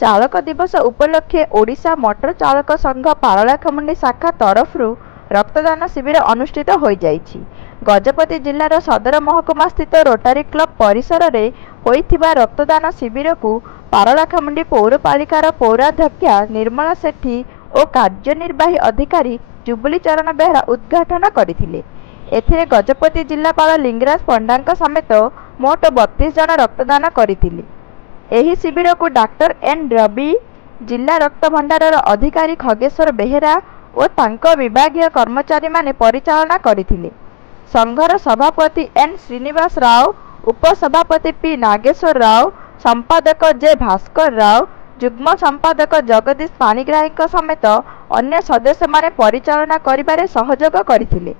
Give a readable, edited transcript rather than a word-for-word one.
ଚାଳକ ଦିବସ ଉପଲକ୍ଷେ ଓଡ଼ିଶା ମୋଟର ଚାଳକ ସଂଘ ପାରଳାଖେମୁଣ୍ଡି ଶାଖା ତରଫରୁ ରକ୍ତଦାନ ଶିବିର ଅନୁଷ୍ଠିତ ହୋଇଯାଇଛି। ଗଜପତି ଜିଲ୍ଲାର ସଦର ମହକୁମା ସ୍ଥିତ ରୋଟାରୀ କ୍ଲବ ପରିସରରେ ହୋଇଥିବା ରକ୍ତଦାନ ଶିବିରକୁ ପାରଳାଖେମୁଣ୍ଡି ପୌରପାଳିକାର ପୌରାଧ୍ୟକ୍ଷା ନିର୍ମଳା ସେଠୀ ଓ କାର୍ଯ୍ୟନିର୍ବାହୀ ଅଧିକାରୀ ଜୁବୁଲି ଚରଣ ବେହେରା ଉଦ୍ଘାଟନ କରିଥିଲେ। ଏଥିରେ ଗଜପତି ଜିଲ୍ଲାପାଳ ଲିଙ୍ଗରାଜ ପଣ୍ଡାଙ୍କ ସମେତ ମୋଟ 32 ଜଣ ରକ୍ତଦାନ କରିଥିଲେ। ଏହି ଶିବିରକୁ ଡାକ୍ତର ଏନ୍ ରବି, ଜିଲ୍ଲା ରକ୍ତ ଭଣ୍ଡାରର ଅଧିକାରୀ ଖଗେଶ୍ୱର ବେହେରା ଓ ତାଙ୍କ ବିଭାଗୀୟ କର୍ମଚାରୀମାନେ ପରିଚାଳନା କରିଥିଲେ। ସଂଘର ସଭାପତି ଏନ୍ ଶ୍ରୀନିବାସ ରାଓ, ଉପସଭାପତି ପି ନାଗେଶ୍ୱର ରାଓ, ସମ୍ପାଦକ ଜେ ଭାସ୍କର ରାଓ, ଯୁଗ୍ମ ସମ୍ପାଦକ ଜଗଦୀଶ ପାଣିଗ୍ରାହୀଙ୍କ ସମେତ ଅନ୍ୟ ସଦସ୍ୟମାନେ ପରିଚାଳନା କରିବାରେ ସହଯୋଗ କରିଥିଲେ।